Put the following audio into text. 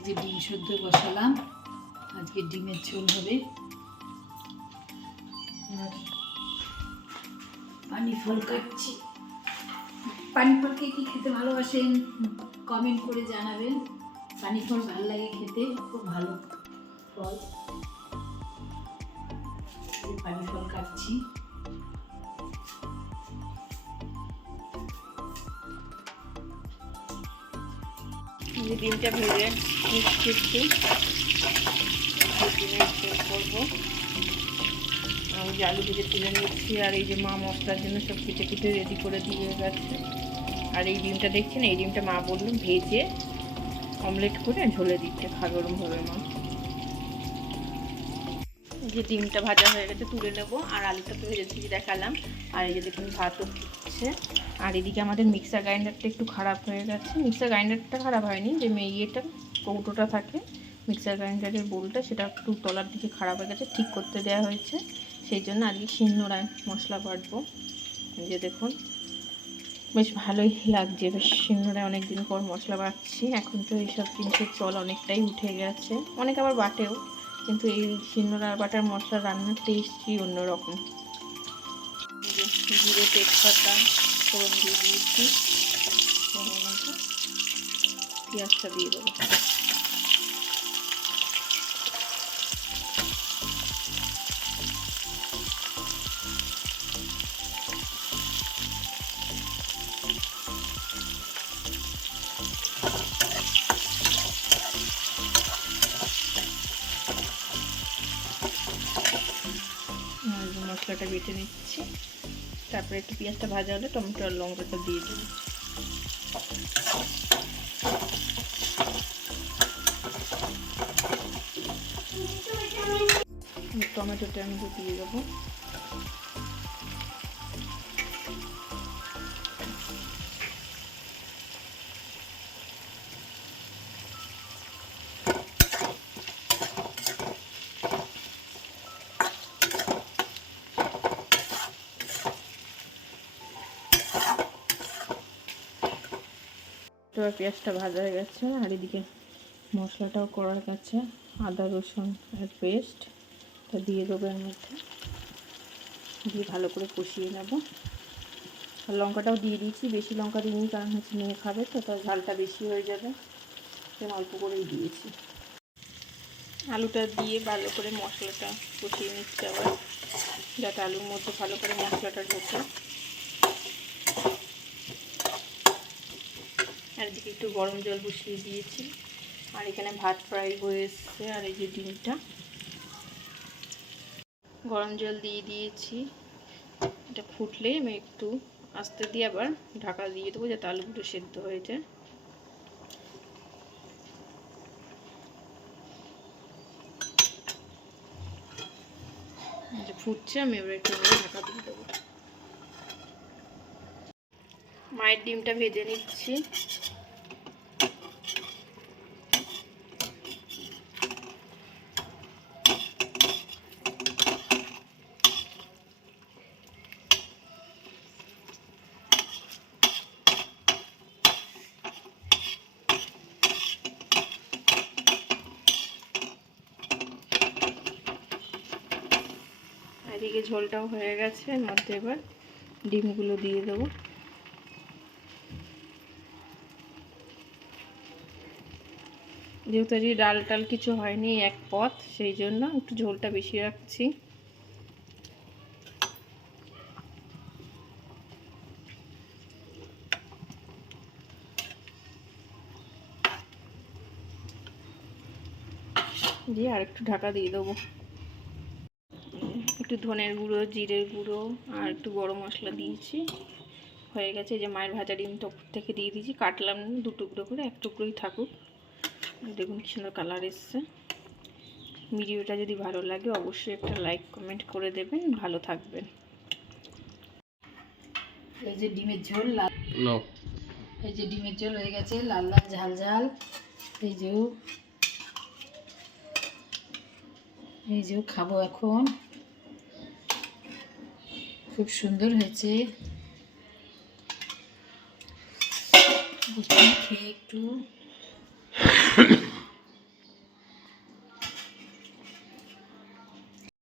এই যে ডিম সেদ্ধ বসালাম, আজকে ডিমের ঝোল হবে। আর পানি ফল কাটছি। পানি ফল কে কি খেতে ভালোবাসেন কমেন্ট করে জানাবেন। পানি ফল ভালো লাগে খেতে, খুব ভালো ফল। পানি ফল কাটছি। ডিমটা ভেজে মিক্সি ডিমের ঝোল করবো। আমি যে আলু ভেজে তুলে নিচ্ছি, আর এই যে মা মশলার জন্য সব কেটে কেটে রেডি করে দিয়ে গেছে। আর এই ডিমটা দেখছেন, এই ডিমটা মা বললো ভেজে অমলেট করে ঝোলে দিতে, খাবে ওরমভাবে মা। এই যে ডিমটা ভাজা হয়ে গেছে, তুলে নেবো। আর আলুটা তো ভেজে দিয়ে দেখালাম। আর এই যে দেখুন ভাতও ফুটছে। আর এদিকে আমাদের মিক্সার গ্রাইন্ডারটা একটু খারাপ হয়ে গেছে। মিক্সার গ্রাইন্ডারটা খারাপ হয়নি, যে ইয়েটা কৌটোটা থাকে মিক্সার গ্রাইন্ডারের বোলটা, সেটা একটু তলার দিকে খারাপ হয়ে গেছে, ঠিক করতে দেওয়া হয়েছে। সেই জন্য আজকে শিলনোড়ায় মশলা বাটবো। এই যে দেখুন বেশ ভালোই লাগছে, বেশ শিলনোড়ায় অনেকদিন পর মশলা বাটছি। এখন তো এইসব জিনিসের চল অনেকটাই উঠে গেছে, অনেক আবার বাটেও, কিন্তু এই শিলনোড়ার বাটার মশলা রান্নার টেস্টই অন্যরকম। জিরে তেজপাতা ফোড়ন দিয়ে দিয়েছি, পেঁয়াজটা দিয়ে দেবো। মশলাটা বেটে নিচ্ছি, তারপরে একটু পেঁয়াজটা ভাজা হলে টমেটো আর লঙ্কাটা দিয়ে দেবো। টমেটোটা আমি দিয়ে দেবো। তো পেঁয়াজটা ভাজা হয়ে গেছে, আর এদিকে মশলাটাও করার কাছে, আদা রসুন আর পেস্টটা দিয়ে দেবো এর মধ্যে, দিয়ে ভালো করে কষিয়ে নেব। আর লঙ্কাটাও দিয়ে দিয়েছি, বেশি লঙ্কা দিইনি, কারণ হচ্ছে মেয়ে খাবে তো, তার ঝালটা বেশি হয়ে যাবে, সেটা অল্প করেই দিয়েছি। আলুটা দিয়ে ভালো করে মশলাটা কষিয়ে নিচ্ছি আবার, যাতে আলুর মধ্যে ভালো করে মশলাটা ঢোকে। আর এদিকে একটু গরম জল বসিয়ে দিয়েছি, আর এখানে ভাত ফ্রাই হয়ে এসছে। আর এই যে ডিমটা, গরম জল দিয়ে দিয়েছি, এটা ফুটলে আমি একটু আস্তে দিয়ে আবার ঢাকা দিয়ে দেবো, যাতে আলুগুলো সেদ্ধ হয়ে যায়। ফুটছে, আমি এবার একটু ঢাকা দিয়ে দেবো। মায়ের ডিমটা ভেজে নিচ্ছি। এদিকে ঝোলটাও হয়ে গেছে, এর মধ্যে এবার ডিমগুলো দিয়ে দেবো। যেহেতু আজকে ডাল টাল কিছু হয়নি, এক পদ, সেই জন্য একটু ঝোলটা বেশি রাখছি। দিয়ে আর একটু ঢাকা দিয়ে দেবো। একটু ধনের গুঁড়ো, জিরের গুঁড়ো আর একটু গরম মশলা দিয়েছি, হয়ে গেছে। যে মায়ের ভাজা ডিমটা উপর থেকে দিয়ে দিয়েছি, কাটলাম না, দু টুকরো করে, এক টুকরোই থাকুক। দেখুন কি সুন্দর কালার এসছে। ভিডিওটা যদি ভালো লাগে অবশ্যই একটা লাইক কমেন্ট করে দেবেন, ভালো থাকবেন। এই যে ডিমের ঝোল লাল, এই যে ডিমের ঝোল হয়ে গেছে, লাল লাল ঝাল ঝাল। এই যে খাবো এখন, খুব সুন্দর হয়েছে। খেয়ে একটু